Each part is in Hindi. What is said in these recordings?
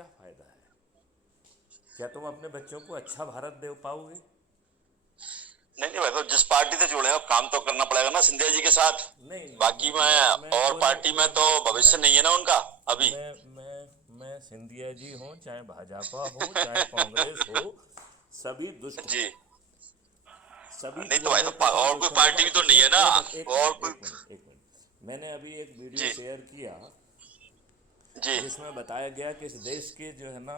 क्या फायदा है? क्या तुम अपने बच्चों को अच्छा भारत दे पाओगे? नहीं नहीं भाई, तो जिस पार्टी से जुड़े हैं अब काम तो करना पड़ेगा ना सिंधिया जी के साथ। नहीं नहीं, बाकी में मैं और वो नहीं, पार्टी में तो मैं भविष्य नहीं है ना उनका अभी। मैं सिंधिया जी हूँ, चाहे भाजपा हो, चाहे कांग्रेस हो, सभी दुष्ट हैं। जी। सभी नहीं तो भाई, तो 200% और कोई दुष्ट हैं। पार्टी देखो भी अच्छा, तो नहीं है एक ना। एक मिनट एक और मिनट कोई। एक मिनट एक मिनट मैंने अभी एक वीडियो जी। शेयर किया जी। जिसमें बताया गया कि इस देश के जो है ना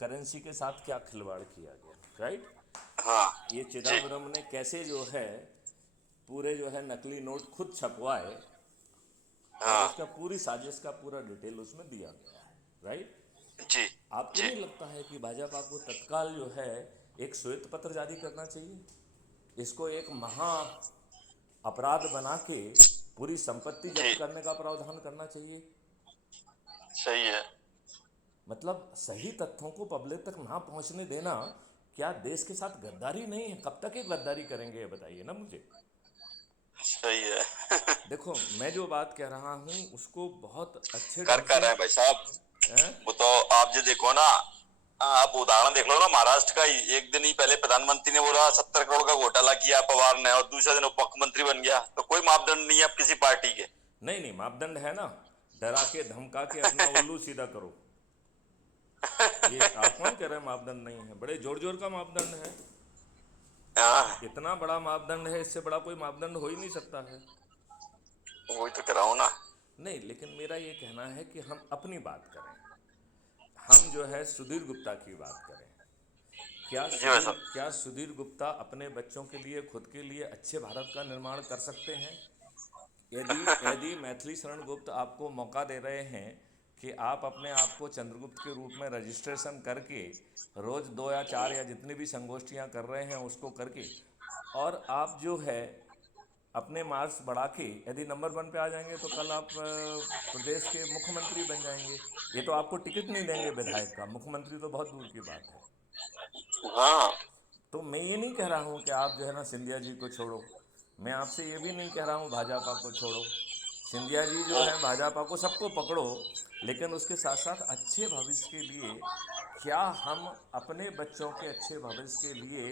करेंसी के साथ क्या खिलवाड़ किया गया, राइट? हाँ। ये जी। चिदम्बरम ने कैसे जो है पूरे जो है नकली नोट खुद छपवाए, और हाँ। उसका पूरी साजिश का पूरा डिटेल उसमें दिया गया है, राइट? जी। आपको जी। नहीं लगता है कि भाजपा को तत्काल जो है एक श्वेत पत्र जारी करना चाहिए? इसको एक महा अपराध बना के पूरी संपत्ति जी। जब्त करने का प्रावधान करना चाहिए। सही है। मतलब सही तथ्यों को पब्लिक तक ना पहुंचने देना क्या देश के साथ गद्दारी नहीं है? कब तक ये गद्दारी करेंगे, ये बताइए ना मुझे। सही है। देखो, मैं जो बात कह रहा हूँ उसको बहुत अच्छे कर ढंग कर से। रहे हैं भाई साहब। हैं? वो तो आप जो देखो ना, आप उदाहरण देख लो ना महाराष्ट्र का ही। एक दिन ही पहले प्रधानमंत्री ने बोला 70 करोड़ का घोटाला किया पवार ने, और दूसरे दिन उप मुख्यमंत्री बन गया। तो कोई मापदंड नहीं है अब किसी पार्टी के। नहीं नहीं, मापदंड है ना। डरा के धमका के अपना उल्लू सीधा करो। ये आप कौन कह रहे हैं मापदंड नहीं है? बड़े जोर जोर का मापदंड है। हाँ। इतना बड़ा मापदंड है, इससे बड़ा कोई मापदंड हो ही नहीं सकता है। वही तो कह रहा हूँ ना। नहीं, लेकिन मेरा ये कहना है कि हम अपनी बात करें। हम जो है सुधीर गुप्ता की बात करें। जी भाई साहब। क्या सुधीर गुप्ता अपने बच्चों के लिए, खुद के लिए अच्छे भारत का निर्माण कर सकते हैं? यदि यदि मैथिली शरण गुप्त आपको मौका दे रहे हैं कि आप अपने आप को चंद्रगुप्त के रूप में रजिस्ट्रेशन करके रोज़ 2 या 4 या जितनी भी संगोष्ठियां कर रहे हैं उसको करके, और आप जो है अपने मार्क्स बढ़ा के यदि नंबर 1 पे आ जाएंगे तो कल आप प्रदेश के मुख्यमंत्री बन जाएंगे। ये तो आपको टिकट नहीं देंगे विधायक का, मुख्यमंत्री तो बहुत दूर की बात है। हाँ। तो मैं ये नहीं कह रहा हूँ कि आप जो है ना सिंधिया जी को छोड़ो। मैं आपसे ये भी नहीं कह रहा हूँ भाजपा को छोड़ो। सिंधिया जी जो है भाजपा को सबको पकड़ो, लेकिन उसके साथ साथ अच्छे भविष्य के लिए क्या हम अपने बच्चों के अच्छे भविष्य के लिए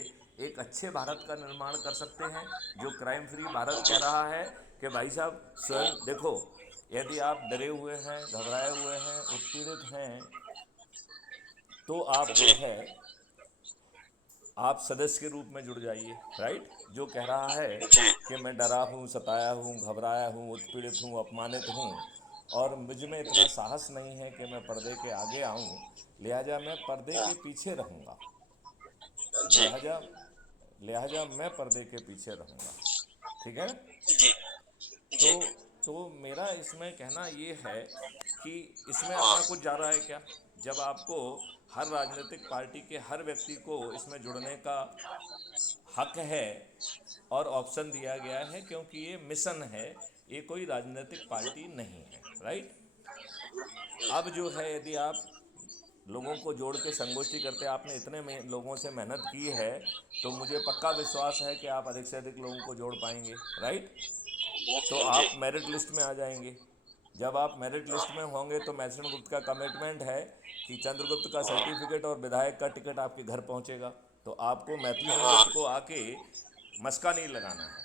एक अच्छे भारत का निर्माण कर सकते हैं जो क्राइम फ्री भारत कह जी। रहा है? कि भाई साहब स्वयं देखो, यदि आप डरे हुए हैं, घबराए हुए हैं, उत्पीड़ित हैं, तो आप जी। जो है आप सदस्य के रूप में जुड़ जाइए, राइट? जो कह रहा है जी। कि मैं डरा हूँ, सताया हूँ, घबराया हूँ, उत्पीड़ित हूँ, अपमानित हूँ, और मुझ में इतना जी। साहस नहीं है कि मैं पर्दे के आगे आऊँ, लिहाजा मैं पर्दे के पीछे रहूँगा। जी। लिहाजा लिहाजा मैं पर्दे के पीछे रहूँगा। ठीक है? जी। तो जी। मेरा इसमें कहना ये है कि इसमें हाँ। अपना कुछ जा रहा है क्या? जब आपको हर राजनीतिक पार्टी के हर व्यक्ति को इसमें जुड़ने का हक है और ऑप्शन दिया गया है, क्योंकि ये मिशन है, ये कोई राजनीतिक पार्टी नहीं है, राइट? अब जो है यदि आप लोगों को जोड़ के संगोष्ठी करते, आपने इतने में लोगों से मेहनत की है, तो मुझे पक्का विश्वास है कि आप अधिक से अधिक लोगों को जोड़ पाएंगे, राइट? तो जी। आप मेरिट लिस्ट में आ जाएंगे। जब आप मेरिट लिस्ट में होंगे तो मैथ्सन गुप्त का कमिटमेंट है कि चंद्रगुप्त का सर्टिफिकेट और विधायक का टिकट आपके घर पहुंचेगा। तो आपको मैथिली शरण हाँ। गुप्त को आके मस्का नहीं लगाना है।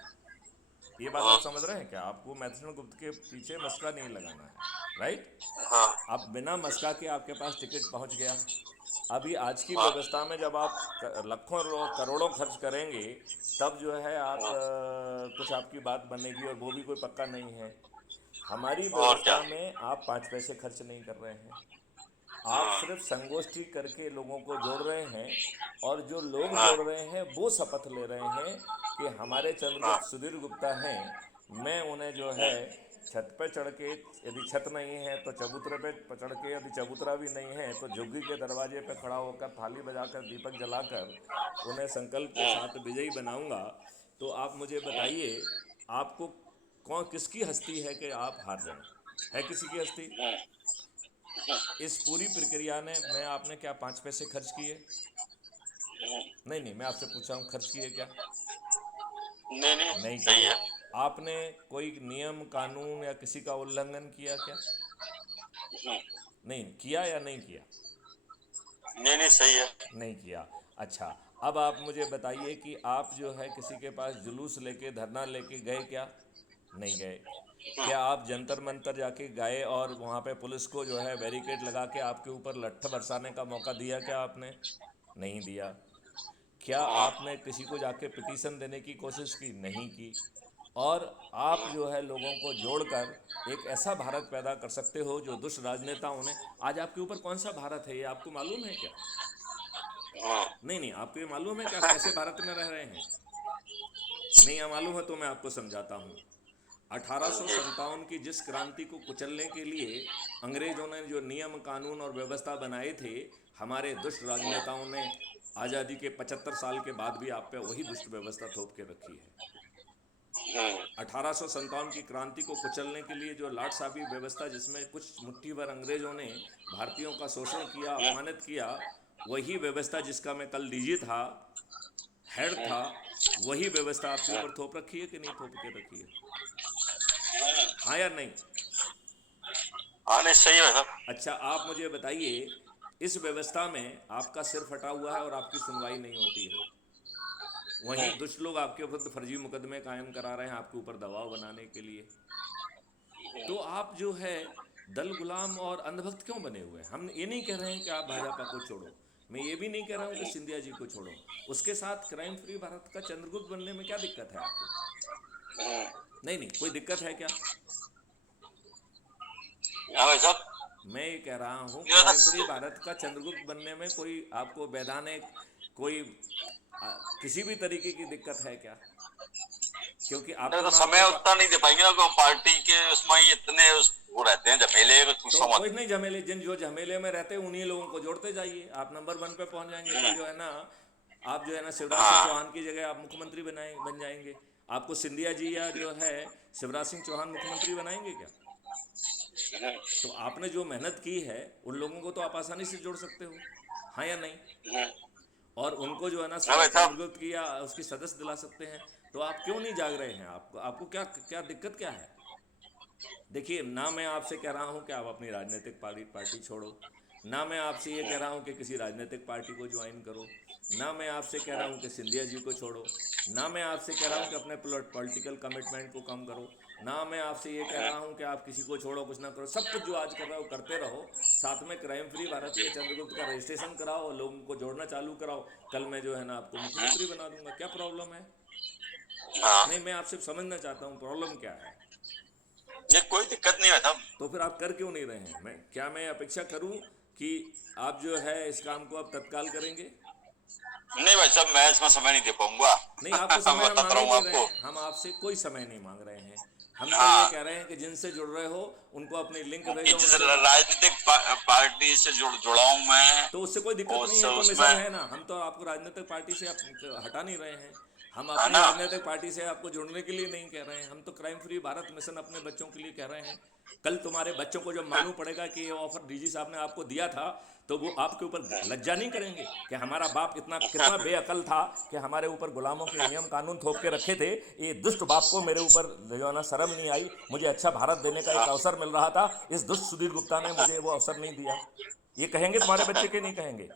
ये बात हाँ। आप समझ रहे हैं क्या? आपको मैथिली शरण गुप्त के पीछे मस्का नहीं लगाना है, राइट? हाँ। अब बिना मस्का के आपके पास टिकट पहुंच गया। अभी आज की हाँ। व्यवस्था में जब आप लाखों करोड़ों खर्च करेंगे, तब जो है आप हाँ। कुछ आपकी बात बनेगी, और वो भी कोई पक्का नहीं है। हमारी और क्या। व्यवस्था में आप 5 पैसे खर्च नहीं कर रहे हैं। आप हाँ। सिर्फ संगोष्ठी करके लोगों को जोड़ रहे हैं, और जो लोग हाँ। जोड़ रहे हैं वो शपथ ले रहे हैं कि हमारे हाँ। चंद्रगुप्त सुधीर गुप्ता हैं। मैं उन्हें जो है छत पे चढ़ के, यदि छत नहीं है तो चबूतरे पे चढ़ के, यदि चबूतरा भी नहीं है तो झुग्गी के दरवाजे पे खड़ा होकर थाली बजाकर दीपक जलाकर उन्हें संकल्प के साथ विजयी बनाऊंगा। तो आप मुझे बताइए, आपको कौन किसकी हस्ती है कि आप हार जाएं? है किसी की हस्ती? इस पूरी प्रक्रिया ने मैं आपने क्या 5 पैसे खर्च किए? नहीं नहीं, मैं आपसे पूछ रहा हूँ, खर्च किए क्या? नहीं नहीं, नहीं सही किए। है। आपने कोई नियम कानून या किसी का उल्लंघन किया क्या? नहीं किया या नहीं किया? नहीं नहीं, सही है। नहीं किया। अच्छा, अब आप मुझे बताइए कि आप जो है किसी के पास जुलूस लेके धरना लेके गए क्या? नहीं गए। क्या आप जंतर मंतर जाके गए और वहाँ पे पुलिस को जो है बैरिकेड लगा के आपके ऊपर लट्ठ बरसाने का मौका दिया क्या आपने? नहीं दिया। क्या आपने किसी को जाके पिटीशन देने की कोशिश की? नहीं की। और आप जो है लोगों को जोड़कर एक ऐसा भारत पैदा कर सकते हो जो दुष्ट राजनेताओं ने, आज आपके ऊपर कौन सा भारत है ये आपको मालूम है क्या? नहीं नहीं, आपको ये मालूम है कि आप कैसे भारत में रह रहे हैं? नहीं है मालूम है तो मैं आपको समझाता हूँ। 1857 की जिस क्रांति को कुचलने के लिए अंग्रेजों ने जो नियम कानून और व्यवस्था बनाए थे, हमारे दुष्ट राजनेताओं ने आज़ादी के 75 साल के बाद भी आप पे वही दुष्ट व्यवस्था थोप के रखी है। 1857 की क्रांति को कुचलने के लिए जो लाट साहबी व्यवस्था, जिसमें कुछ मुट्ठी भर अंग्रेजों ने भारतीयों का शोषण किया, अपमानित किया, वही व्यवस्था जिसका मैं कल डीजी था, हेड था, वही व्यवस्था आपके ऊपर थोप रखी है कि नहीं थोप के रखी है? हाँ या नहीं? हाँ नहीं, सही है साहब। अच्छा, आप मुझे बताइए, इस व्यवस्था में आपका सिर फटा हुआ है और आपकी सुनवाई नहीं होती है। वहीं दुष्ट लोग आपके विरुद्ध फर्जी मुकदमे कायम करा रहे हैं आपके ऊपर दबाव बनाने के लिए। तो आप जो है दल गुलाम और अंधभक्त क्यों बने हुए हैं? हम ये नहीं कह रहे हैं कि आप भाजपा को छोड़ो, मैं ये भी नहीं कह रहा हूँ कि सिंधिया जी को छोड़ो। उसके साथ क्राइम फ्री भारत का चंद्रगुप्त बनने में क्या दिक्कत है आपको? नहीं नहीं, कोई दिक्कत है क्या? हाँ भाई साहब। मैं ये कह रहा हूँ ये क्राइम फ्री तो भारत का चंद्रगुप्त बनने में कोई आपको वैधानिक कोई किसी भी तरीके की दिक्कत है क्या? क्योंकि नहीं, आपको तो मैं समय अपने उतना नहीं दे पाएंगे ना, पार्टी के उसमें ही इतने वो रहते हैं झमेले, तो पूछो मत। कोई नहीं, झमेले जिन जो झमेले में रहते हैं उन्हीं लोगों को जोड़ते जाइए, आप नंबर 1 पे पहुंच जाएंगे। कल जो है ना, आप जो है ना शिवराज सिंह हाँ चौहान की जगह आप मुख्यमंत्री बन जाएंगे। आपको सिंधिया जी या जो है शिवराज सिंह चौहान मुख्यमंत्री बनाएंगे क्या? तो आपने जो मेहनत की है उन लोगों को तो आप आसानी से जोड़ सकते हो, हाँ या नहीं? और उनको जो है ना हाँ भाई साहब। चंद्रगुप्त की या उसकी सदस्य दिला सकते हैं। तो आप क्यों नहीं जाग रहे हैं? आपको आपको क्या क्या दिक्कत क्या है? देखिए, ना मैं आपसे कह रहा हूं कि आप अपनी राजनीतिक पार्टी छोड़ो, ना मैं आपसे ये कह रहा हूं कि किसी राजनीतिक पार्टी को ज्वाइन करो, ना मैं आपसे कह रहा हूं कि सिंधिया जी को छोड़ो, ना मैं आपसे कह रहा हूं कि अपने पॉलिटिकल कमिटमेंट को कम करो, ना मैं आपसे ये कह रहा हूं कि आप किसी को छोड़ो कुछ ना करो। सब कुछ जो आज कर रहे हो करते रहो, साथ में क्राइम फ्री भारत के चंद्रगुप्त का रजिस्ट्रेशन कराओ और लोगों को जोड़ना चालू कराओ। कल मैं जो है ना आपको मुख्यमंत्री बना दूंगा, क्या प्रॉब्लम है? हाँ नहीं, मैं आपसे समझना चाहता हूँ प्रॉब्लम क्या है। ये कोई दिक्कत नहीं है साहब। तो फिर आप कर क्यों नहीं रहे हैं? मैं अपेक्षा करूं कि आप जो है इस काम को अब तत्काल करेंगे? नहीं भाई साहब, मैं इसमें समय नहीं दे पाऊंगा। नहीं, आपको मैं समय हम बताता मांग ही रहूंगा नहीं रहे आपको। हैं, हम आपसे कोई समय नहीं मांग रहे हैं। हम तो ये हाँ, कह रहे हैं कि जिनसे जुड़ रहे हो उनको अपनी लिंक कि भेजो, जिस उनसे बात। राजनीतिक पार्टी से जुड़ा हूं मैं, तो उससे कोई दिक्कत नहीं उस है, तो मिशन उसमें है ना। हम तो आपको राजनीतिक पार्टी से हटा नहीं रहे हैं। हम है अपनी ना। राजनीतिक पार्टी से आपको जुड़ने के लिए नहीं कह रहे हैं। हम तो क्राइम फ्री भारत मिशन अपने बच्चों के लिए कह रहे हैं। कल तुम्हारे बच्चों को जब मालूम पड़ेगा कि ये ऑफर डीजी साहब ने आपको दिया था, तो वो आपके ऊपर लज्जा नहीं करेंगे कि हमारा बाप इतना कितना बेअकल था कि हमारे ऊपर गुलामों के नियम कानून थोप के रखे थे। ये दुष्ट बाप को मेरे ऊपर जो है ना शर्म नहीं आई, मुझे अच्छा भारत देने का एक अवसर मिल रहा था, इस दुष्ट सुधीर गुप्ता ने मुझे वो अवसर नहीं दिया। ये कहेंगे तुम्हारे बच्चे के नहीं कहेंगे?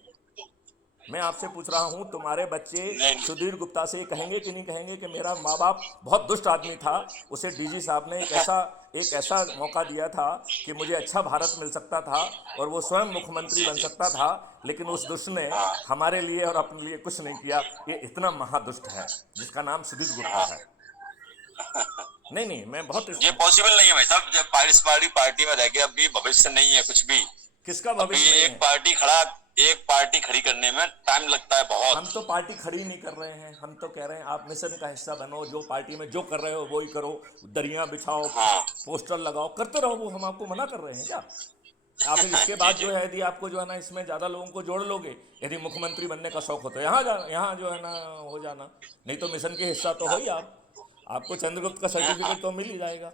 मैं आपसे पूछ रहा हूं, तुम्हारे बच्चे नहीं सुधीर गुप्ता से कहेंगे कि नहीं कहेंगे कि मेरा माँ बाप बहुत दुष्ट आदमी था, उसे डीजी साहब ने एक ऐसा मौका दिया था कि मुझे अच्छा भारत मिल सकता था और वो स्वयं मुख्यमंत्री जी बन जी। सकता था, लेकिन उस दुष्ट ने हाँ हमारे लिए और अपने लिए कुछ नहीं किया। ये इतना महादुष्ट है जिसका नाम सुधीर गुप्ता हाँ, है। नहीं नहीं, मैं बहुत ये पॉसिबल नहीं है भाई साहब, जब पार्टी में रह गए अभी भविष्य नहीं है कुछ भी। किसका अभी भविष्य नहीं है? एक पार्टी खड़ी करने में टाइम लगता है हम बहुत। तो पार्टी खड़ी नहीं कर रहे हैं, हम तो कह रहे हैं आप मिशन का हिस्सा बनो, जो पार्टी में जो कर रहे हो वो ही करो, दरियां बिछाओ, हाँ पोस्टर लगाओ, करते रहो। वो हम आपको मना कर रहे हैं क्या? आप फिर इसके जी बाद जी। जो है यदि आपको जो है ना इसमें ज़्यादा लोगों को जोड़ लोगे, यदि मुख्यमंत्री बनने का शौक हो तो यहाँ जो है ना हो जाना, नहीं तो मिशन के हिस्सा तो हो ही आप। आपको चंद्रगुप्त का सर्टिफिकेट तो मिल ही जाएगा।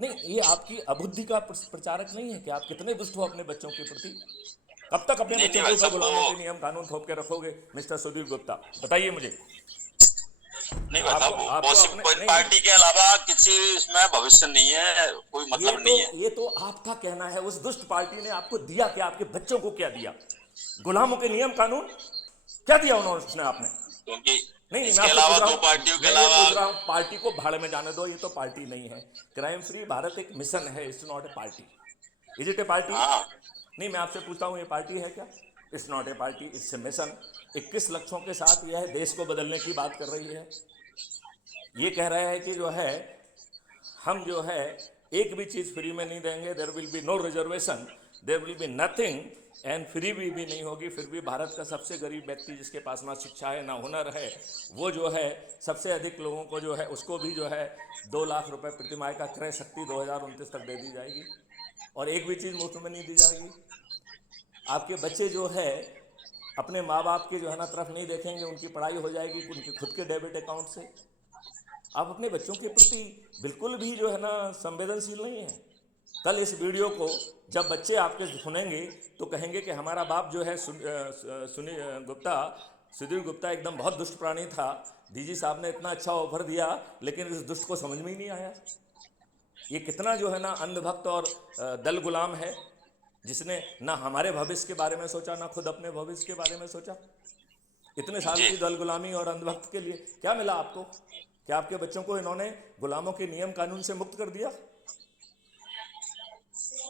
नहीं, ये आपकी अबुद्धि का प्रचारक नहीं है कि आप कितने दुष्ट हो अपने बच्चों के प्रति? कब तक अपने नहीं नहीं बच्चों के भाई ऊपर साहब, गुलामों के वो नियम कानून थोप के रखोगे मिस्टर सुधीर गुप्ता? बताइए मुझे। नहीं भाई आपको साहब, आपको अपने कोई नहीं नहीं, पार्टी के अलावा किसी इसमें भविष्य नहीं है, कोई ये मतलब तो नहीं है। ये तो आपका कहना है। उस दुष्ट पार्टी ने आपको दिया क्या? आपके बच्चों को क्या दिया? गुलामों के नियम कानून क्या दिया उन्होंने आपने? क्योंकि नहीं नहीं, मैं इसके आपसे अलावा पूछ रहा दो हूँ, पार्टियों के मैं ये अलावा पूछ रहा हूँ, पार्टी को भाड़ में जाने दो, ये तो पार्टी नहीं है। क्राइम फ्री भारत एक मिशन है, it's not a party. Is it A party? हाँ नहीं, मैं आपसे पूछता हूँ, ये पार्टी है क्या? It's not a party, it's a mission. 21 लक्षों के साथ यह देश को बदलने की बात कर रही है। ये कह रहा है कि जो है हम जो है एक भी चीज़ फ्री में नहीं देंगे, there will be no reservation, there will be nothing, and free भी नहीं होगी। फिर भी भारत का सबसे गरीब व्यक्ति जिसके पास ना शिक्षा है ना हुनर है, वो जो है सबसे अधिक लोगों को जो है उसको भी जो है 2 लाख रुपए प्रतिमाह का क्रय शक्ति 2029 तक दे दी जाएगी, और एक भी चीज़ मुफ्त में नहीं दी जाएगी। आपके बच्चे जो है अपने माँ बाप के जो है ना तरफ नहीं देखेंगे, उनकी पढ़ाई हो जाएगी उनके खुद के डेबिट अकाउंट से। आप अपने बच्चों के प्रति बिल्कुल भी जो है ना संवेदनशील नहीं है। कल इस वीडियो को जब बच्चे आपके सुनेंगे तो कहेंगे कि हमारा बाप जो है सुधीर गुप्ता एकदम बहुत दुष्ट प्राणी था, डीजी साहब ने इतना अच्छा ऑफर दिया लेकिन इस दुष्ट को समझ में ही नहीं आया। ये कितना जो है ना अंधभक्त और दल गुलाम है, जिसने ना हमारे भविष्य के बारे में सोचा ना खुद अपने भविष्य के बारे में सोचा। इतने साल जी की दल गुलामी और अंधभक्त के लिए क्या मिला आपको? क्या आपके बच्चों को इन्होंने गुलामों के नियम कानून से मुक्त कर दिया?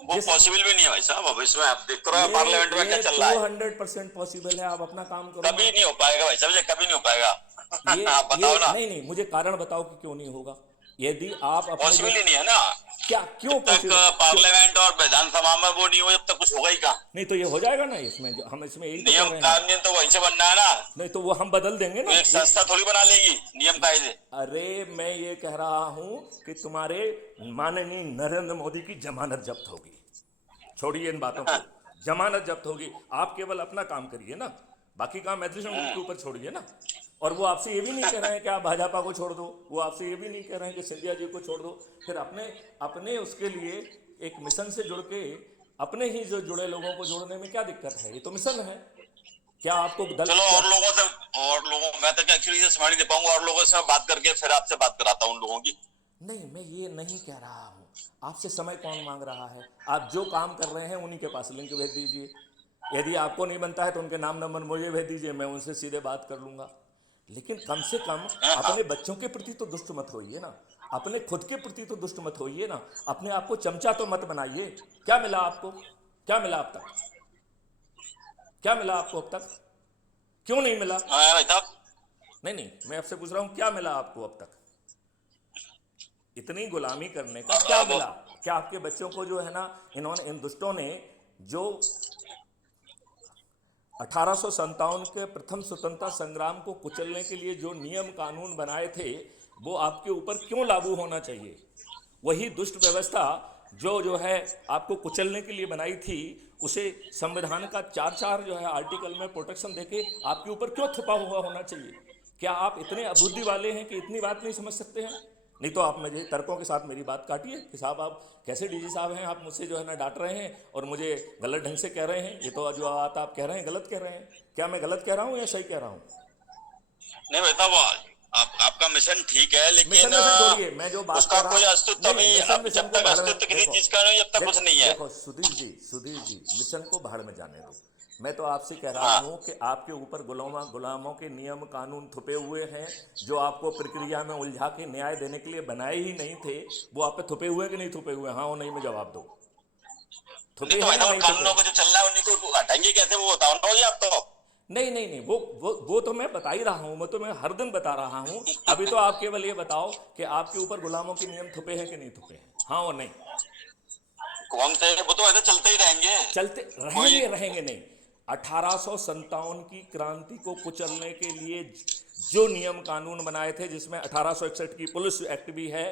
वो पॉसिबल भी नहीं है भाई साहब। अब इसमें आप देखते रहो पार्लियामेंट में क्या चल रहा है। 200% पॉसिबल है। आप अपना काम करो। कभी नहीं हो पाएगा भाई साहब, ये कभी नहीं हो पाएगा। ये आप बताओ ना। नहीं, मुझे कारण बताओ कि क्यों नहीं होगा। यदि आप पॉसिबल ही नहीं है ना। क्या क्यों जब तक पार्लियामेंट और विधानसभा में वो नहीं हो, जब तक कुछ होगा ही कहाँ। नहीं तो ये हो जाएगा ना, इसमें हम इसमें यही नियम कानून तो वहीं से बनना है ना। नहीं तो वो हम बदल देंगे ना, एक संस्था थोड़ी बना लेगी नियम कायदे। अरे मैं ये कह रहा हूं कि तुम्हारे माननीय नरेंद्र मोदी की जमानत जब्त होगी। छोड़िए इन बातों को, जमानत जब्त होगी। आप केवल अपना काम करिए ना, बाकी काम मैथिली शरण के ऊपर छोड़िए ना। और वो आपसे ये भी नहीं कह रहे हैं कि आप भाजपा को छोड़ दो, वो आपसे ये भी नहीं कह रहे हैं कि सिंधिया जी को छोड़ दो। फिर अपने उसके लिए एक मिशन से जुड़ के अपने ही जो जुड़े लोगों को जोड़ने में क्या दिक्कत है? ये तो मिशन है। क्या आपको चलो और लोगों मैं तो एक्चुअली से समझ नहीं दे पाऊंगा, और लोगों से बात करके फिर आपसे बात कराता हूँ उन लोगों की। नहीं, मैं ये नहीं कह रहा हूँ। आपसे समय कौन मांग रहा है? आप जो काम कर रहे हैं उन्हीं के पास लिंक भेज दीजिए। यदि आपको नहीं बनता है तो उनके नाम नंबर मुझे भेज दीजिए, मैं उनसे सीधे बात कर लूँगा। लेकिन कम से कम अपने बच्चों के प्रति तो दुष्ट मत होइए ना, अपने खुद के प्रति तो दुष्ट मत होइए ना। अपने आप को चमचा तो मत बनाइए। क्या मिला आपको? क्या मिला अब तक? क्या मिला आपको अब तक? क्यों नहीं मिला? नहीं, मैं आपसे पूछ रहा हूँ, क्या मिला आपको अब तक? इतनी गुलामी करने का क्या मिला? क्या आपके बच्चों को जो है ना इन्होंने, इन दुष्टों ने जो 1857 के प्रथम स्वतंत्रता संग्राम को कुचलने के लिए जो नियम कानून बनाए थे, वो आपके ऊपर क्यों लागू होना चाहिए? वही दुष्ट व्यवस्था जो है आपको कुचलने के लिए बनाई थी, उसे संविधान का 4 जो है आर्टिकल में प्रोटेक्शन देके आपके ऊपर क्यों थुपा हुआ होना चाहिए? क्या आप इतने अबुद्धि वाले हैं कि इतनी बात नहीं समझ सकते हैं? नहीं तो आप मुझे तर्कों के साथ मेरी बात काटिए कि साहब आप कैसे डीजी साहब हैं, आप मुझसे जो है ना डांट रहे हैं और मुझे गलत ढंग से कह रहे हैं। ये तो जो बात आप कह रहे हैं गलत कह रहे हैं। क्या मैं गलत कह रहा हूँ या सही कह रहा हूँ? नहीं बेटा, वो आपका मिशन ठीक है, लेकिन छोड़िए, मैं जो बात उसका कोई अस्तित्व नहीं। जब तक अस्तित्व किसी चीज का नहीं, जब तक कुछ नहीं है। देखो सुधीर जी, मिशन को भाड़ में जाने दो। मैं तो आपसे कह रहा हूँ कि आपके ऊपर गुलामों के नियम कानून थुपे हुए हैं, जो आपको प्रक्रिया में उलझा के न्याय देने के लिए बनाए ही नहीं थे। वो आप पे थुपे हुए कि नहीं थुपे हुए? हाँ और नहीं में जवाब दो। थुपे तो नहीं? कानूनों को जो चल रहा है उन्हीं को हटाएंगे कैसे, वो बताओ ना आप तो। नहीं, वो तो मैं बता ही रहा हूँ, वो तो मैं हर दिन बता रहा हूँ। अभी तो आप केवल ये बताओ कि आपके ऊपर गुलामों के नियम थुपे हैं कि नहीं थुपे हैं? हाँ और नहीं। कौन से? वो तो ऐसे चलते ही रहेंगे। चलते रहेंगे नहीं। 1857 की क्रांति को कुचलने के लिए जो नियम कानून बनाए थे, जिसमें 1861 की पुलिस एक्ट भी है,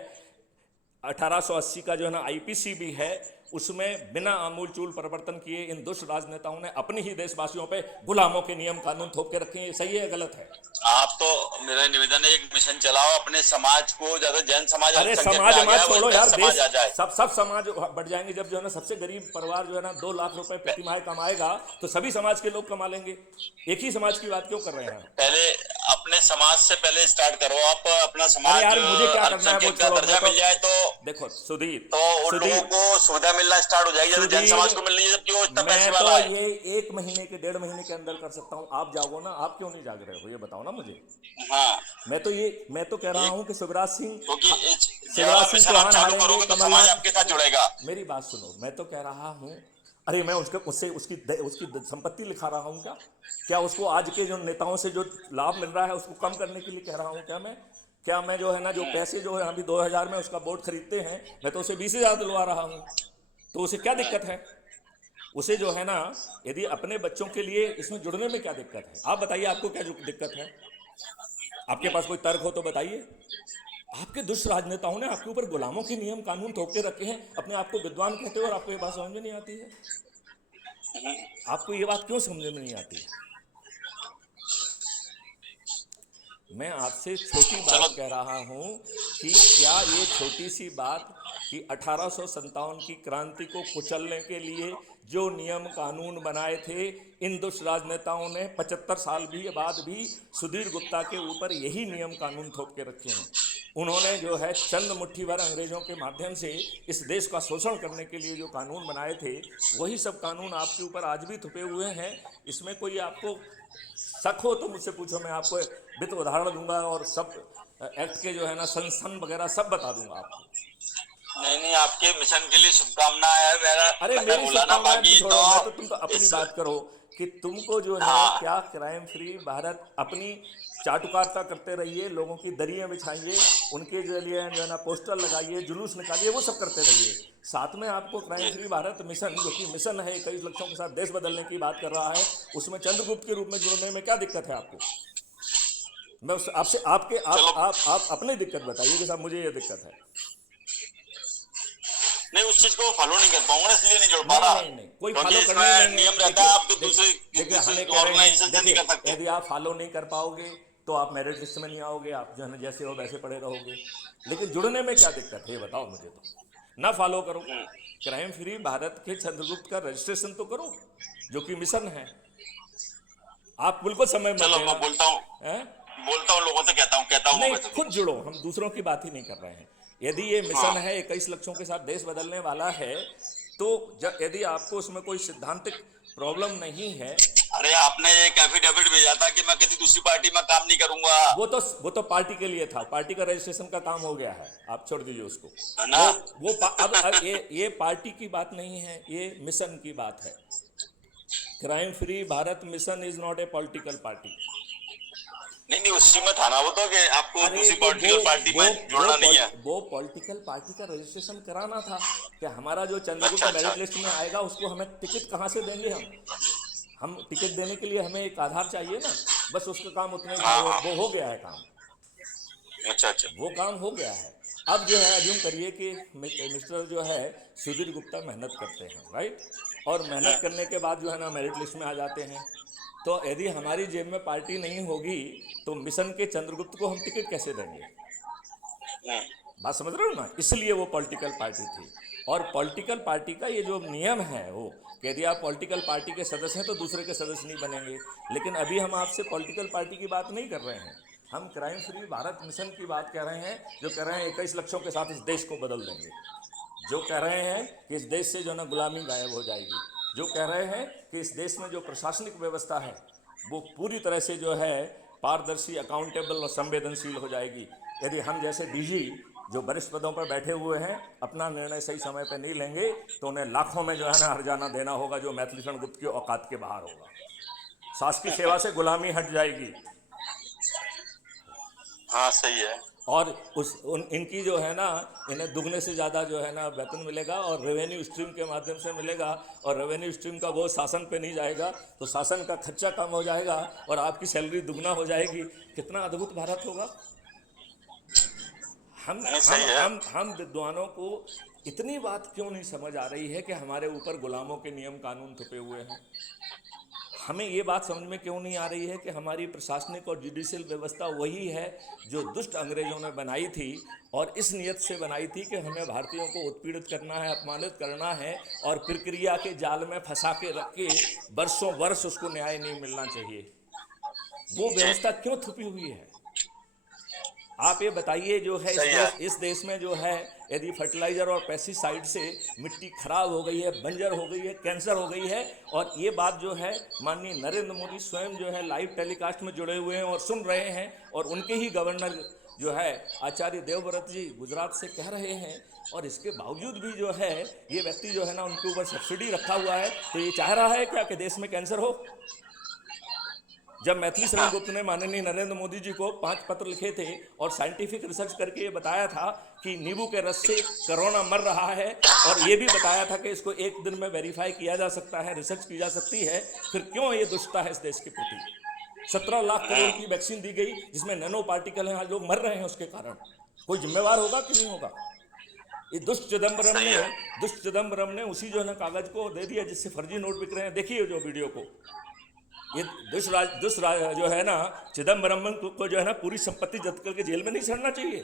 1880 का जो है ना आईपीसी भी है, उसमें बिना आमूलचूल परिवर्तन किए इन दुष्ट राजनेताओं ने अपने ही देशवासियों पे गुलामों के नियम कानून थोप के रखे हैं। ये सही है गलत है? आप तो, मेरा निवेदन है, एक मिशन चलाओ अपने समाज को, ज्यादा जैन समाज। अरे समाज छोड़ो यार, देश सब समाज बढ़ जाएंगे। जब जो है ना सबसे गरीब परिवार जो है ना 2 लाख रुपए प्रतिमाह कमाएगा तो सभी समाज के लोग कमा लेंगे। एक ही समाज की बात क्यों कर रहे हैं? पहले अपने समाज से पहले स्टार्ट करो। आप अपना अरे समाज यार मुझे क्या करना है वो अल्पसंख्यक का छोड़ो, मैं दर्जा तो मिल जाए तो देखो सुधीर, तो उन लोगों सुधीर, को सुविधा मिलना स्टार्ट हो जाएगी, जैसे जैन सुधीर, समाज को मिल रही है, जबकि वो इतना पैसे मैं तो वाला है। ये 1 महीने के 1.5 महीने के अंदर कर सकता हूँ। आप जागो ना, आप क्यों नहीं जाग रहे हो ये बताओ ना मुझे। हाँ, मैं तो कह रहा ये हूँ कि क्योंकि ये शिवराज वाला सिंह मिशन आप चौहान चालू हारेंगे, करोगे तो समाज कमलनाथ। आपके साथ अरे जुड़ेगा। मेरी बात सुनो, मैं तो कह रहा हूँ, अरे मैं उसके उससे उसकी उसकी संपत्ति लिखा रहा हूँ क्या? क्या उसको आज के जो नेताओं से जो लाभ मिल रहा है उसको कम करने के लिए कह रहा हूँ क्या मैं? क्या मैं जो है ना, जो पैसे जो है अभी 2000 में उसका वोट खरीदते हैं, मैं तो उसे 20,000 दिलवा रहा हूँ। तो उसे क्या दिक्कत है? उसे जो है ना, यदि अपने बच्चों के लिए इसमें जुड़ने में क्या दिक्कत है? आप बताइए, आपको क्या दिक्कत है? आपके पास कोई तर्क हो तो बताइए। आपके दुष्ट राजनेताओं ने आपके ऊपर गुलामों के नियम कानून थोप के रखे हैं, अपने आप को विद्वान कहते हो और आपको ये बात समझ में नहीं आती है। आपको ये बात क्यों समझ में नहीं आती है? मैं आपसे छोटी चलो, बात कह रहा हूं कि क्या ये छोटी सी बात कि 1857 की क्रांति को कुचलने के लिए जो नियम कानून बनाए थे, इन दुष्ट राजनेताओं ने 75 साल भी बाद भी सुधीर गुप्ता के ऊपर यही नियम कानून थोप के रखे हैं। उन्होंने जो है चंद मुट्ठी भर अंग्रेजों के माध्यम से इस देश का शोषण करने के लिए जो कानून बनाए थे, वही सब कानून आपके ऊपर आज भी थुपे हुए हैं। इसमें कोई आपको शक हो तो मुझसे पूछो, मैं आपको वित्त उदाहरण दूंगा और सब एक्ट के जो है ना संस्थान वगैरह सब बता दूंगा आपको। नहीं नहीं, आपके मिशन के लिए शुभकामनाएं है। मेरा अरे मैंने मेरी बोला ना, शुभकामनाएं तो बाकी तो छोड़ो, मैं तो तुम तो अपनी इस बात करो कि तुमको जो है हाँ, क्या क्राइम फ्री भारत अपनी चाटुकारिता करते रहिए, लोगों की दरियां बिछाइए, उनके जो लिए जो है ना पोस्टर लगाइए, जुलूस निकालिए, वो सब करते रहिए। साथ में आपको क्राइम जी, फ्री भारत मिशन, जो कि मिशन है 21 लक्षों के साथ देश बदलने की बात कर रहा है, उसमें चंद्रगुप्त के रूप में जुड़ने में क्या दिक्कत है आपको? मैं आपसे आपके चलो। आप अपनी दिक्कत बताइए कि साहब मुझे ये दिक्कत है। नहीं, उस चीज को फॉलो नहीं कर पाऊंगा, इसलिए नहीं जुड़ पा नहीं रहा, नहीं नहीं, कोई क्योंकि फॉलो करना ही इसमें नहीं है। नियम रहता देखिए है, आपको दूसरे देखिए हमें कह रहे हैं, ऑर्गेनाइजेशन से नहीं देखिए कर सकते। यदि आप फॉलो नहीं कर पाओगे तो आप मेरिट लिस्ट में नहीं आओगे, आप जो है ना जैसे हो वैसे पड़े रहोगे। लेकिन जुड़ने में क्या दिक्कत है ये बताओ मुझे। तो ना फॉलो करो, क्राइम फ्री भारत के चंद्रगुप्त का रजिस्ट्रेशन तो करो, जो कि मिशन है। आप बिल्कुल समय मत चलो, मैं देना हैं? बोलता हूँ लोगों से, कहता हूँ मैं नहीं, वैसे तो। खुद जुड़ो, हम दूसरों की बात ही नहीं कर रहे हैं। यदि ये हाँ, मिशन है 21 लक्षों के साथ देश बदलने वाला है, तो यदि आपको उसमें कोई सिद्धांतिक प्रॉब्लम नहीं है। अरे आपने एक एफिडेविट भेजा था कि मैं किसी दूसरी पार्टी में काम नहीं करूंगा, वो तो पार्टी के लिए था, पार्टी का रजिस्ट्रेशन का काम हो गया है, आप छोड़ दीजिए उसको। है ना। अब ये पार्टी की बात नहीं है, ये मिशन की बात है। Crime free Bharat mission is not a political party. नहीं नहीं, उसी में था ना वो तो, कि आपको अरे दूसरी तो पॉलिटिकल पार्टी में जुड़ना नहीं है। वो पॉलिटिकल पार्टी का रजिस्ट्रेशन कराना था कि हमारा जो चंद्रगुप्त अच्छा अच्छा। मेरिट लिस्ट में आएगा उसको हमें टिकट कहाँ से देंगे? हम टिकट देने के लिए हमें एक आधार चाहिए ना, बस उसका काम उतना ही था। हाँ हाँ, वो हो गया है काम, अच्छा अच्छा। वो काम हो गया है। अब जो है अज्यूम करिए कि मिस्टर जो है सुधीर गुप्ता मेहनत करते हैं, राइट, और मेहनत करने के बाद जो है ना मेरिट लिस्ट में आ जाते हैं। तो यदि हमारी जेब में पार्टी नहीं होगी तो मिशन के चंद्रगुप्त को हम टिकट कैसे देंगे? बात समझ रहे हो ना? इसलिए वो पॉलिटिकल पार्टी थी। और पॉलिटिकल पार्टी का ये जो नियम है वो कि यदि आप पॉलिटिकल पार्टी के सदस्य हैं तो दूसरे के सदस्य नहीं बनेंगे। लेकिन अभी हम आपसे पॉलिटिकल पार्टी की बात नहीं कर रहे हैं, हम क्राइम फ्री भारत मिशन की बात कर रहे हैं, जो कह रहे हैं 21 लक्षों के साथ इस देश को बदल देंगे, जो कह रहे हैं कि इस देश से जो ना गुलामी गायब हो जाएगी, जो कह रहे हैं कि इस देश में जो प्रशासनिक व्यवस्था है वो पूरी तरह से जो है पारदर्शी, अकाउंटेबल और संवेदनशील हो जाएगी। यदि हम जैसे डीजी जो वरिष्ठ पदों पर बैठे हुए हैं अपना निर्णय सही समय पर नहीं लेंगे तो उन्हें लाखों में जो है ना हर्जाना देना होगा, जो मैथिली शरण गुप्त की औकात के बाहर होगा। शासकीय सेवा से गुलामी हट जाएगी हाँ सही है। और इनकी जो है ना, इन्हें दुगने से ज़्यादा जो है ना वेतन मिलेगा और रेवेन्यू स्ट्रीम के माध्यम से मिलेगा। और रेवेन्यू स्ट्रीम का बोझ शासन पे नहीं जाएगा, तो शासन का खर्चा कम हो जाएगा और आपकी सैलरी दुगना हो जाएगी। कितना अद्भुत भारत होगा। हम नहीं हम सही है। हम हम विद्वानों को इतनी बात क्यों नहीं समझ आ रही है कि हमारे ऊपर गुलामों के नियम कानून थुपे हुए हैं? हमें ये बात समझ में क्यों नहीं आ रही है कि हमारी प्रशासनिक और जुडिशियल व्यवस्था वही है जो दुष्ट अंग्रेजों ने बनाई थी, और इस नियत से बनाई थी कि हमें भारतीयों को उत्पीड़ित करना है, अपमानित करना है और प्रक्रिया के जाल में फंसा के रख के वर्षों वर्ष उसको न्याय नहीं मिलना चाहिए। वो जी व्यवस्था क्यों छुपी हुई है? आप ये बताइए, जो है सही है। इस देश में जो है, यदि फर्टिलाइजर और पेस्टिसाइड से मिट्टी खराब हो गई है, बंजर हो गई है, कैंसर हो गई है, और ये बात जो है माननीय नरेंद्र मोदी स्वयं जो है लाइव टेलीकास्ट में जुड़े हुए हैं और सुन रहे हैं, और उनके ही गवर्नर जो है आचार्य देवव्रत जी गुजरात से कह रहे हैं, और इसके बावजूद भी जो है ये व्यक्ति जो है ना उनके ऊपर सब्सिडी रखा हुआ है, तो ये चाह रहा है क्या कि देश में कैंसर हो? जब मैथिली शरण गुप्त ने माननीय नरेंद्र मोदी जी को 5 पत्र लिखे थे और साइंटिफिक रिसर्च करके ये बताया था कि नींबू के रस से कोरोना मर रहा है, और ये भी बताया था कि इसको 1 दिन में वेरीफाई किया जा सकता है, रिसर्च की जा सकती है, फिर क्यों ये दुष्टता है इस देश के प्रति? 17 लाख करोड़ की वैक्सीन दी गई जिसमें नैनो पार्टिकल हैं, आज लोग मर रहे हैं उसके कारण। कोई जिम्मेवार होगा कि नहीं होगा? ये सही है। दुष्ट चिदम्बरम ने उसी जो है ना कागज को दे दिया जिससे फर्जी नोट बिक रहे हैं। देखिए जो वीडियो को, ये जो है ना चिदम्बरम को जो है ना पूरी संपत्ति जब्त करके जेल में नहीं सड़ना चाहिए?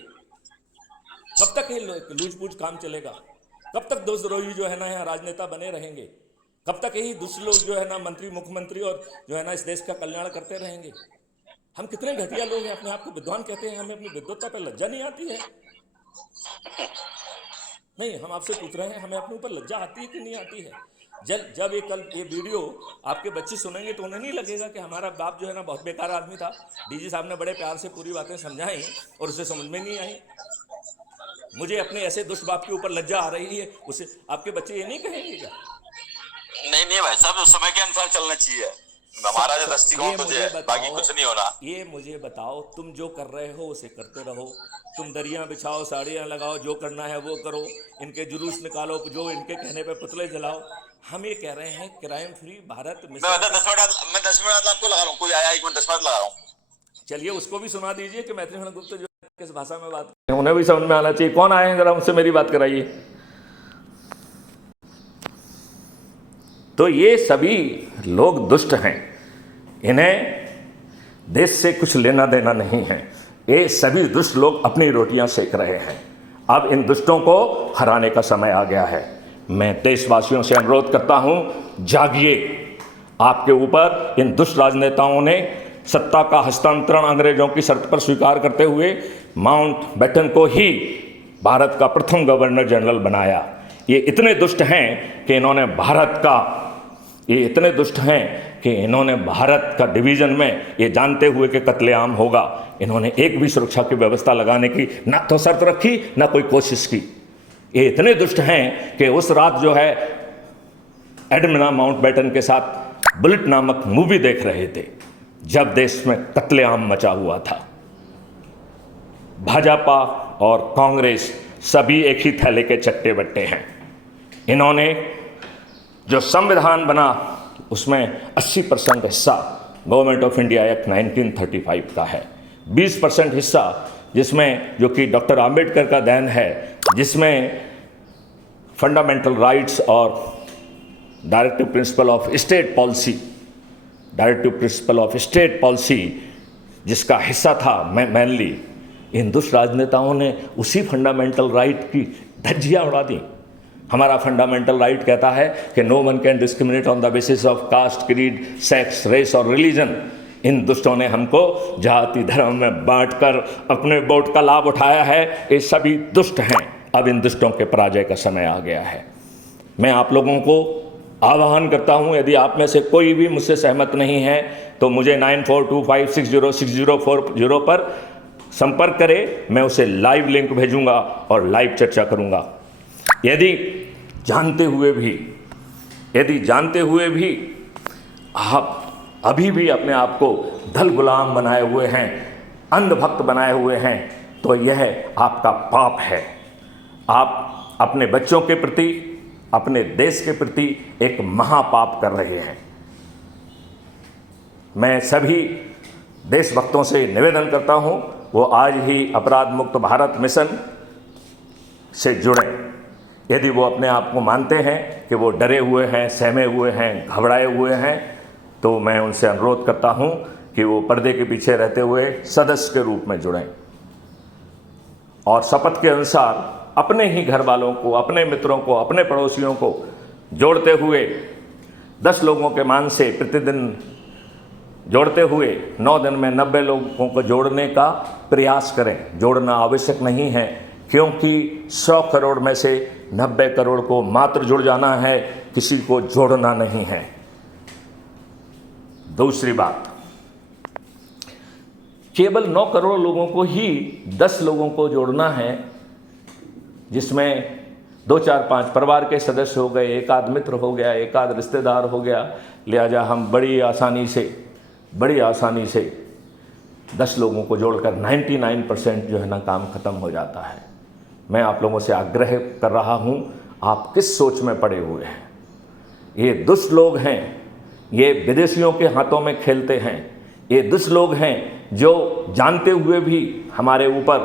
कब तक ये लूज पूछ काम चलेगा? कब तक दोषद्रोही जो है ना यहाँ राजनेता बने रहेंगे? कब तक यही दूसरे लोग जो है ना मंत्री, मुख्यमंत्री और जो है ना इस देश का कल्याण करते रहेंगे? हम कितने घटिया लोग हैं, अपने आप को विद्वान कहते हैं, हमें अपनी विद्वत्ता पर लज्जा नहीं आती है? नहीं, हम आपसे पूछ रहे हैं, हमें अपने ऊपर लज्जा आती है कि नहीं आती है? जब ये वीडियो आपके बच्चे सुनेंगे तो उन्हें नहीं लगेगा कि हमारा बाप जो है ना बहुत बेकार आदमी था, डीजी साहब ने बड़े प्यार से पूरी बातें समझाई और उसे समझ में नहीं आई। मुझे अपने ऐसे दुष्ट बाप के ऊपर लज्जा आ रही है, उसे आपके बच्चे ये नहीं कहेंगे क्या? नहीं भाई साहब, उस समय के अनुसार चलना चाहिए। हमारा जो दृष्टिकोण तो है, बाकी कुछ नहीं होना। ये मुझे बताओ, तुम जो कर रहे हो उसे करते रहो, तुम दरियां बिछाओ, साड़ियां लगाओ, जो करना है वो करो, इनके जुलूस निकालो, जो इनके कहने पे पुतले जलाओ। हम ये कह रहे हैं क्राइम फ्री भारत मिशन। मैं 10 मिनट आपको लगा रहा हूँ, कोई आया 1 मिनट 10 मिनट लगा रहा हूँ। चलिए उसको भी सुना दीजिए कि मैथिली शरण गुप्त जो किस भाषा में बात करते हैं, उन्हें भी समझ में आना चाहिए। कौन आए हैं, जरा उनसे मेरी बात कराइए। तो ये सभी लोग दुष्ट हैं, इन्हें देश से कुछ लेना देना नहीं है। ये सभी दुष्ट लोग अपनी रोटियां सेक रहे हैं। अब इन दुष्टों को हराने का समय आ गया है। मैं देशवासियों से अनुरोध करता हूं, जागिए। आपके ऊपर इन दुष्ट राजनेताओं ने सत्ता का हस्तांतरण अंग्रेजों की शर्त पर स्वीकार करते हुए माउंटबेटन को ही भारत का प्रथम गवर्नर जनरल बनाया। ये इतने दुष्ट हैं कि इन्होंने भारत का डिवीज़न में, ये जानते हुए कि कत्लेआम होगा, इन्होंने एक भी सुरक्षा की व्यवस्था लगाने की ना तो शर्त रखी, ना कोई कोशिश की। ये इतने दुष्ट हैं कि उस रात जो है एडमिना माउंटबेटन के साथ बुलेट नामक मूवी देख रहे थे जब देश में कत्लेआम मचा हुआ था। भाजपा और कांग्रेस सभी एक ही थैले के चट्टे बट्टे हैं। इन्होंने जो संविधान बना उसमें 80% हिस्सा गवर्नमेंट ऑफ इंडिया एक्ट 1935 का है, 20% हिस्सा जिसमें, जो कि डॉक्टर आम्बेडकर का देन है, जिसमें फंडामेंटल राइट्स और directive principle of state policy जिसका हिस्सा था मेनली, इन दुष्ट राजनेताओं ने उसी फंडामेंटल राइट की धज्जियां उड़ा दी। हमारा फंडामेंटल राइट कहता है कि no one can discriminate on the basis of caste, creed, sex, race और रिलीजन। इन दुष्टों ने हमको जाति धर्म में बांटकर अपने वोट का लाभ उठाया है। ये सभी दुष्ट हैं। अब इन दुष्टों के पराजय का समय आ गया है। मैं आप लोगों को आह्वान करता हूं, यदि आप में से कोई भी मुझसे सहमत नहीं है तो मुझे 9425606040 पर संपर्क करे। मैं उसे लाइव लिंक भेजूंगा और लाइव चर्चा करूंगा। यदि जानते हुए भी आप अभी भी अपने आप को दल गुलाम बनाए हुए हैं, अंधभक्त बनाए हुए हैं, तो यह आपका पाप है। आप अपने बच्चों के प्रति, अपने देश के प्रति एक महापाप कर रहे हैं। मैं सभी देशभक्तों से निवेदन करता हूं, वो आज ही अपराध मुक्त भारत मिशन से जुड़ें। यदि वो अपने आप को मानते हैं कि वो डरे हुए हैं, सहमे हुए हैं, घबराए हुए हैं, तो मैं उनसे अनुरोध करता हूं कि वो पर्दे के पीछे रहते हुए सदस्य के रूप में जुड़ें और शपथ के अनुसार अपने ही घर वालों को, अपने मित्रों को, अपने पड़ोसियों को जोड़ते हुए 10 लोगों के मान से प्रतिदिन जोड़ते हुए 9 दिन में 90 लोगों को जोड़ने का प्रयास करें। जोड़ना आवश्यक नहीं है, क्योंकि 100 करोड़ में से 90 करोड़ को मात्र जुड़ जाना है, किसी को जोड़ना नहीं है। दूसरी बात, केवल 9 करोड़ लोगों को ही 10 लोगों को जोड़ना है, जिसमें 2, 4, 5 परिवार के सदस्य हो गए, एक आध मित्र हो गया, एक आध रिश्तेदार हो गया। लिहाजा हम बड़ी आसानी से 10 लोगों को जोड़कर 99% जो है ना काम खत्म हो जाता है। मैं आप लोगों से आग्रह कर रहा हूँ, आप किस सोच में पड़े हुए हैं? ये दुष्ट लोग हैं, ये विदेशियों के हाथों में खेलते हैं। ये दुष्ट लोग हैं जो जानते हुए भी हमारे ऊपर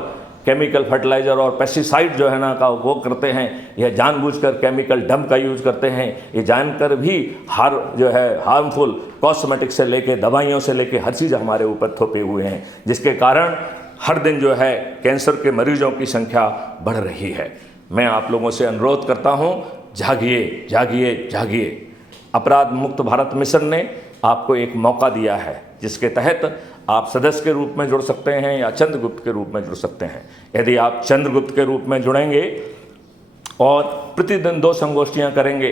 केमिकल फर्टिलाइज़र और पेस्टिसाइड जो है ना का वो करते हैं। यह जानबूझकर केमिकल डंप का यूज़ करते हैं। ये जानकर भी हार्मफुल कॉस्मेटिक से लेके दवाइयों से लेके हर चीज़ हमारे ऊपर थोपे हुए हैं, जिसके कारण हर दिन जो है कैंसर के मरीजों की संख्या बढ़ रही है। मैं आप लोगों से अनुरोध करता हूँ, जागिए जागिए जागिए। अपराध मुक्त भारत मिशन ने आपको एक मौका दिया है, जिसके तहत आप सदस्य के रूप में जुड़ सकते हैं या चंद्रगुप्त के रूप में जुड़ सकते हैं। यदि आप चंद्रगुप्त के रूप में जुड़ेंगे और प्रतिदिन 2 संगोष्ठियां करेंगे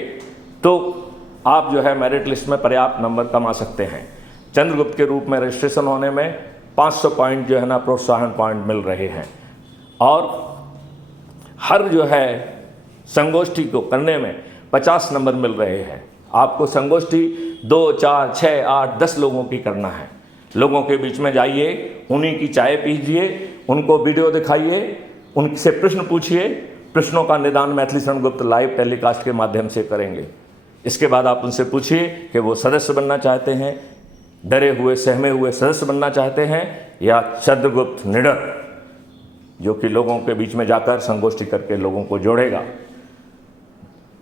तो आप जो है मेरिट लिस्ट में पर्याप्त नंबर कमा सकते हैं। चंद्रगुप्त के रूप में रजिस्ट्रेशन होने में 500 पॉइंट जो है ना प्रोत्साहन पॉइंट मिल रहे हैं, और हर जो है संगोष्ठी को करने में 50 नंबर मिल रहे हैं। आपको संगोष्ठी 2, 4, 6, 8, 10 लोगों की करना है। लोगों के बीच में जाइए, उन्हीं की चाय पीजिए, उनको वीडियो दिखाइए, उनसे प्रश्न पूछिए। प्रश्नों का निदान मैथिली शरण गुप्त लाइव टेलीकास्ट के माध्यम से करेंगे। इसके बाद आप उनसे पूछिए कि वो सदस्य बनना चाहते हैं, डरे हुए सहमे हुए सदस्य बनना चाहते हैं, या चंद्रगुप्त निडर जो कि लोगों के बीच में जाकर संगोष्ठी करके लोगों को जोड़ेगा।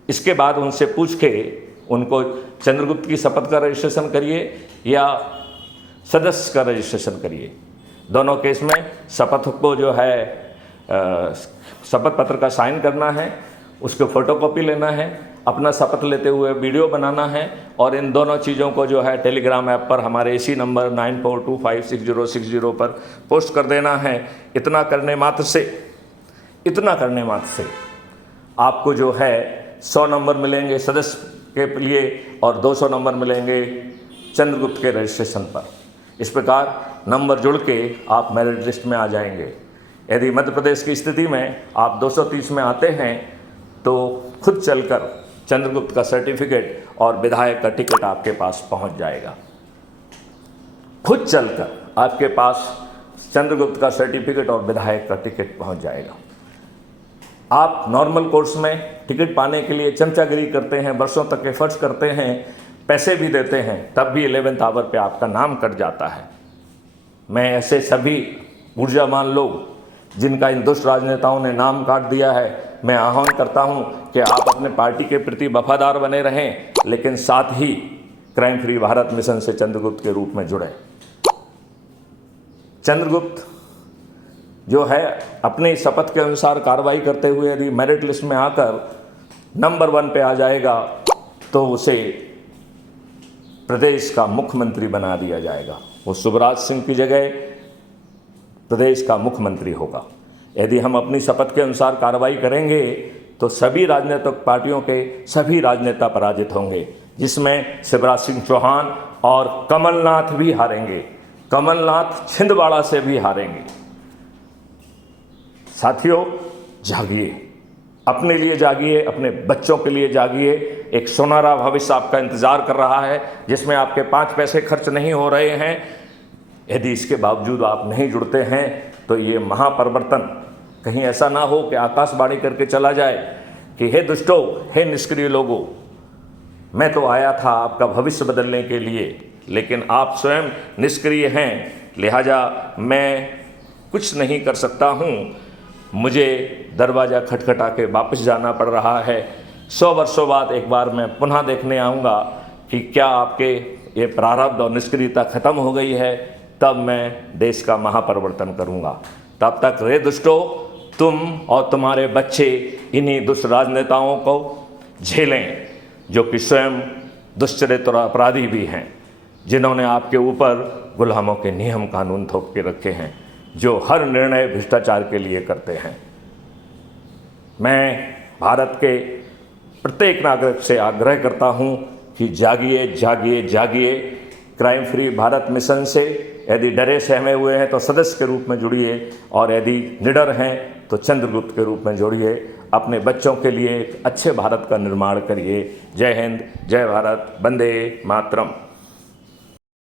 इसके बाद उनसे पूछ के उनको चंद्रगुप्त की शपथ का रजिस्ट्रेशन करिए या सदस्य का रजिस्ट्रेशन करिए। दोनों केस में शपथ को जो है शपथ पत्र का साइन करना है, उसके फोटोकॉपी लेना है, अपना शपथ लेते हुए वीडियो बनाना है, और इन दोनों चीज़ों को जो है टेलीग्राम ऐप पर हमारे इसी नंबर 94256060 पर पोस्ट कर देना है। इतना करने मात्र से आपको जो है 100 नंबर मिलेंगे सदस्य के लिए और 200 नंबर मिलेंगे चंद्रगुप्त के रजिस्ट्रेशन पर। इस प्रकार नंबर जुड़ के आप मेरिट लिस्ट में आ जाएंगे। यदि मध्य प्रदेश की स्थिति में आप 230 में आते हैं तो खुद चलकर चंद्रगुप्त का सर्टिफिकेट और विधायक का टिकट आपके पास पहुंच जाएगा। खुद चलकर आपके पास चंद्रगुप्त का सर्टिफिकेट और विधायक का टिकट पहुंच जाएगा। आप नॉर्मल कोर्स में टिकट पाने के लिए चमचागिरी करते हैं, वर्षों तक एफर्ट्स करते हैं, पैसे भी देते हैं, तब भी 11th आवर पे आपका नाम कट जाता है। मैं ऐसे सभी ऊर्जावान लोग जिनका इन दुष्ट राजनेताओं ने नाम काट दिया है, मैं आह्वान करता हूं कि आप अपने पार्टी के प्रति वफादार बने रहें, लेकिन साथ ही क्राइम फ्री भारत मिशन से चंद्रगुप्त के रूप में जुड़ें। चंद्रगुप्त जो है अपनी शपथ के अनुसार कार्रवाई करते हुए यदि मेरिट लिस्ट में आकर नंबर 1 पे आ जाएगा तो उसे प्रदेश का मुख्यमंत्री बना दिया जाएगा। वो शिवराज सिंह की जगह प्रदेश का मुख्यमंत्री होगा। यदि हम अपनी शपथ के अनुसार कार्रवाई करेंगे तो सभी राजनीतिक पार्टियों के सभी राजनेता पराजित होंगे, जिसमें शिवराज सिंह चौहान और कमलनाथ भी हारेंगे। कमलनाथ छिंदवाड़ा से भी हारेंगे। साथियों, जागिए, अपने लिए जागिए, अपने बच्चों के लिए जागिए। एक सुनहरा भविष्य आपका इंतजार कर रहा है, जिसमें आपके 5 पैसे खर्च नहीं हो रहे हैं। यदि इसके बावजूद आप नहीं जुड़ते हैं तो ये महापरिवर्तन कहीं ऐसा ना हो कि आकाशवाणी करके चला जाए कि हे दुष्टों, हे निष्क्रिय लोगों, मैं तो आया था आपका भविष्य बदलने के लिए, लेकिन आप स्वयं निष्क्रिय हैं, लिहाजा मैं कुछ नहीं कर सकता हूँ। मुझे दरवाज़ा खटखटा के वापस जाना पड़ रहा है। 100 वर्षों बाद एक बार मैं पुनः देखने आऊँगा कि क्या आपके ये प्रारब्ध और निष्क्रियता खत्म हो गई है, तब मैं देश का महापरिवर्तन करूँगा। तब तक रे दुष्टों, तुम और तुम्हारे बच्चे इन्हीं दुष्ट राजनेताओं को झेलें, जो कि स्वयं दुष्चरित्र और अपराधी भी हैं। जिन्होंने आपके ऊपर गुलामों के नियम कानून थोप के रखे हैं, जो हर निर्णय भ्रष्टाचार के लिए करते हैं। मैं भारत के प्रत्येक नागरिक से आग्रह करता हूं कि जागिए जागिए जागिए। क्राइम फ्री भारत मिशन से यदि डरे सहमे हुए हैं तो सदस्य के रूप में जुड़िए, और यदि निडर हैं तो चंद्रगुप्त के रूप में जुड़िए। अपने बच्चों के लिए एक अच्छे भारत का निर्माण करिए। जय हिंद, जय भारत, वंदे मातरम।